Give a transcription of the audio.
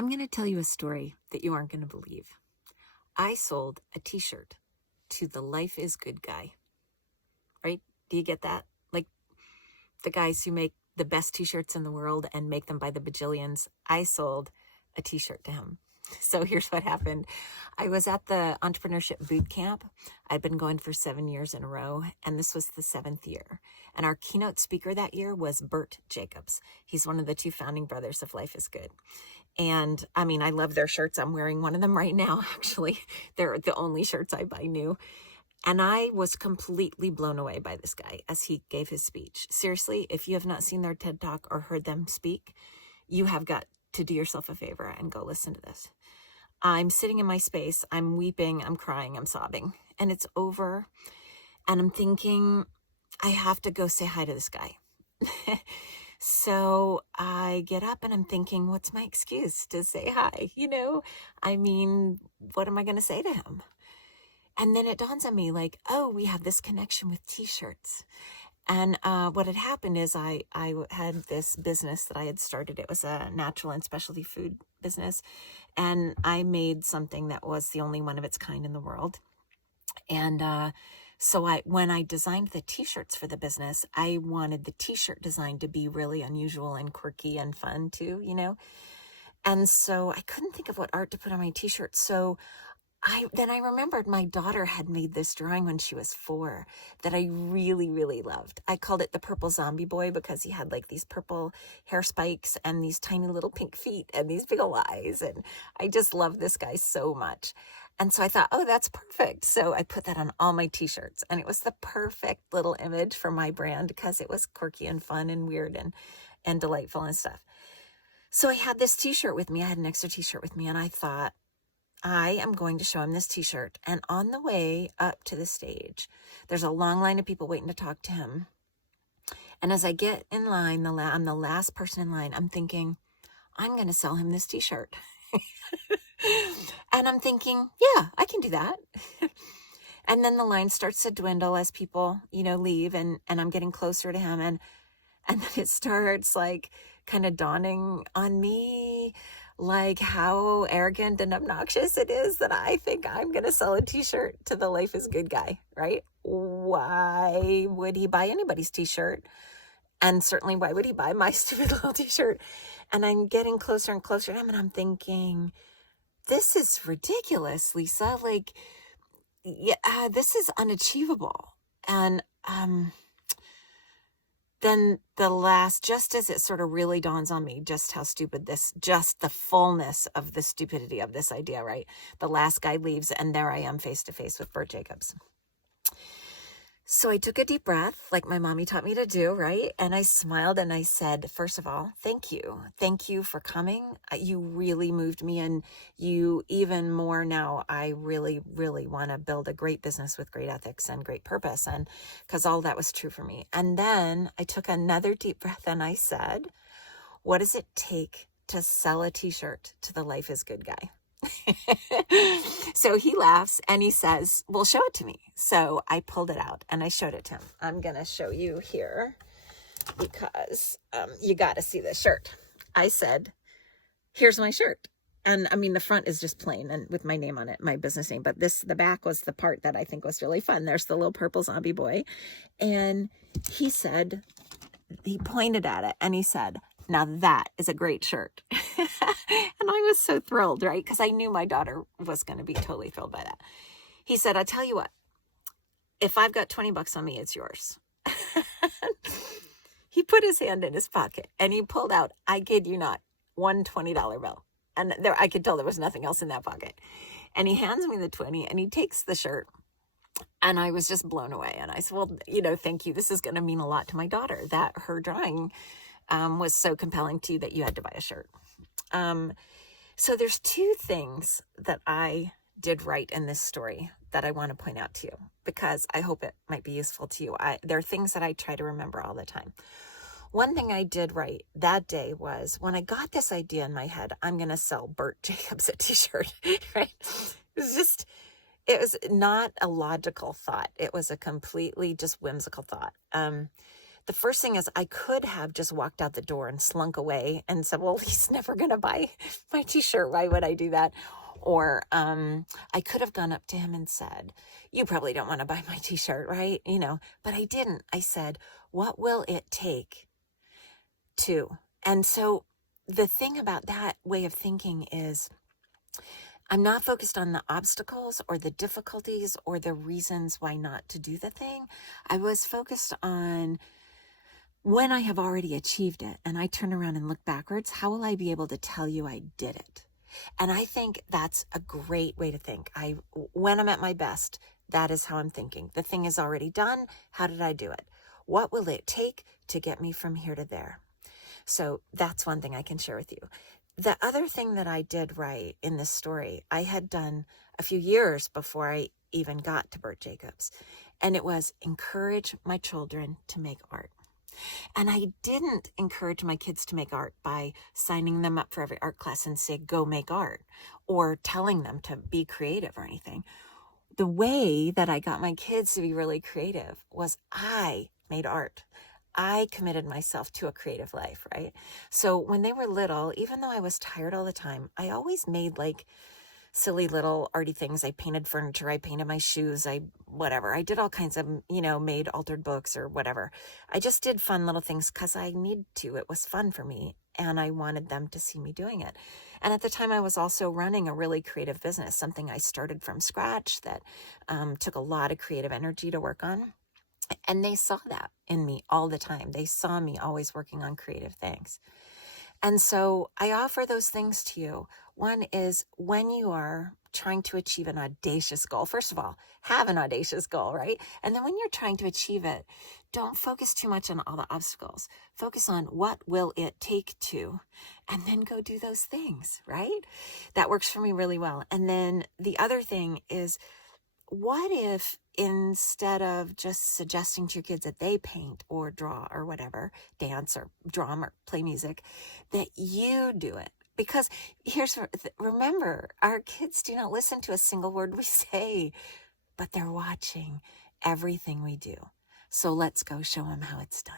I'm going to tell you a story that you aren't going to believe. I sold a t-shirt to the Life is Good guy, right? Do you get that? Like the guys who make the best t-shirts in the world and make them by the bajillions. I sold a t-shirt to him. So here's what happened. I was at the entrepreneurship boot camp. I'd been going for 7 years in a row, and this was the 7th year. And our keynote speaker that year was Bert Jacobs. He's one of the 2 founding brothers of Life is Good. And I mean, I love their shirts. I'm wearing one of them right now, actually. They're the only shirts I buy new. And I was completely blown away by this guy as he gave his speech. Seriously, if you have not seen their TED Talk or heard them speak, you have got to do yourself a favor and go listen to this. I'm sitting in my space. I'm weeping. I'm crying. I'm sobbing. And it's over. And I'm thinking, I have to go say hi to this guy. So I get up and I'm thinking, what's my excuse to say hi? I mean, what am I going to say to him? And then it dawns on me like, oh, we have this connection with t-shirts. And what had happened is I had this business that I had started. It was a natural and specialty food business. And I made something that was the only one of its kind in the world. And so when I designed the t-shirts for the business, I wanted the t-shirt design to be really unusual and quirky and fun too, And so I couldn't think of what art to put on my t-shirt. So I remembered my daughter had made this drawing when she was 4 that I really, really loved. I called it the Purple Zombie Boy because he had like these purple hair spikes and these tiny little pink feet and these big old eyes. And I just love this guy so much. And so I thought, oh, that's perfect. So I put that on all my t-shirts, and it was the perfect little image for my brand because it was quirky and fun and weird and delightful and stuff. So I had this t-shirt with me. I had an extra t-shirt with me, and I thought, I am going to show him this t-shirt. And on the way up to the stage, there's a long line of people waiting to talk to him. And as I get in line, I'm the last person in line, I'm thinking, I'm going to sell him this t-shirt. And I'm thinking, yeah, I can do that. And then the line starts to dwindle as people, leave, and I'm getting closer to him. And then it starts like kind of dawning on me, like how arrogant and obnoxious it is that I think I'm going to sell a t-shirt to the Life is Good guy, right? Why would he buy anybody's t-shirt? And certainly, why would he buy my stupid little t-shirt? And I'm getting closer and closer to him, and I'm thinking, this is ridiculous, Lisa. Like, yeah, this is unachievable. And then just as it sort of really dawns on me just how stupid just the fullness of the stupidity of this idea, right? The last guy leaves, and there I am face to face with Bert Jacobs. So I took a deep breath like my mommy taught me to do, right? And I smiled and I said, first of all, thank you. Thank you for coming. You really moved me, and you even more now. I really, really want to build a great business with great ethics and great purpose, and because all that was true for me. And then I took another deep breath and I said, what does it take to sell a t-shirt to the Life is Good guy? So he laughs and he says, well, show it to me. So I pulled it out and I showed it to him. I'm going to show you here because you got to see this shirt. I said, here's my shirt. And I mean, the front is just plain and with my name on it, my business name. But the back was the part that I think was really fun. There's the little purple zombie boy. And he pointed at it and he said, now that is a great shirt. And I was so thrilled, right? Because I knew my daughter was going to be totally thrilled by that. He said, I'll tell you what, if I've got $20 on me, it's yours. He put his hand in his pocket and he pulled out, I kid you not, one $20 bill. And I could tell there was nothing else in that pocket. And he hands me the 20 and he takes the shirt. And I was just blown away. And I said, well, thank you. This is going to mean a lot to my daughter, that her drawing was so compelling to you that you had to buy a shirt. So there's 2 things that I did right in this story that I want to point out to you because I hope it might be useful to you. There are things that I try to remember all the time. One thing I did right that day was when I got this idea in my head, I'm going to sell Bert Jacobs a t-shirt, right? It was not a logical thought. It was a completely just whimsical thought. the first thing is I could have just walked out the door and slunk away and said, well, he's never going to buy my t-shirt. Why would I do that? Or I could have gone up to him and said, you probably don't want to buy my t-shirt, right? But I didn't. I said, what will it take to? And so the thing about that way of thinking is I'm not focused on the obstacles or the difficulties or the reasons why not to do the thing. I was focused on when I have already achieved it and I turn around and look backwards, how will I be able to tell you I did it? And I think that's a great way to think. When I'm at my best, that is how I'm thinking. The thing is already done. How did I do it? What will it take to get me from here to there? So that's one thing I can share with you. The other thing that I did right in this story, I had done a few years before I even got to Bert Jacobs, and it was encourage my children to make art. And I didn't encourage my kids to make art by signing them up for every art class and say, go make art, or telling them to be creative or anything. The way that I got my kids to be really creative was I made art. I committed myself to a creative life, right? So when they were little, even though I was tired all the time, I always made like silly little arty things. I painted furniture. I painted my shoes. Whatever. I did all kinds of, made altered books or whatever. I just did fun little things because I need to. It was fun for me and I wanted them to see me doing it. And at the time I was also running a really creative business, something I started from scratch that took a lot of creative energy to work on. And they saw that in me all the time. They saw me always working on creative things. And so I offer those things to you. One is when you are trying to achieve an audacious goal, first of all, have an audacious goal, right? And then when you're trying to achieve it, don't focus too much on all the obstacles. Focus on what will it take to, and then go do those things, right? That works for me really well. And then the other thing is, what if instead of just suggesting to your kids that they paint or draw or whatever, dance or drum or play music, that you do it? Because remember, our kids do not listen to a single word we say, but they're watching everything we do. So let's go show them how it's done.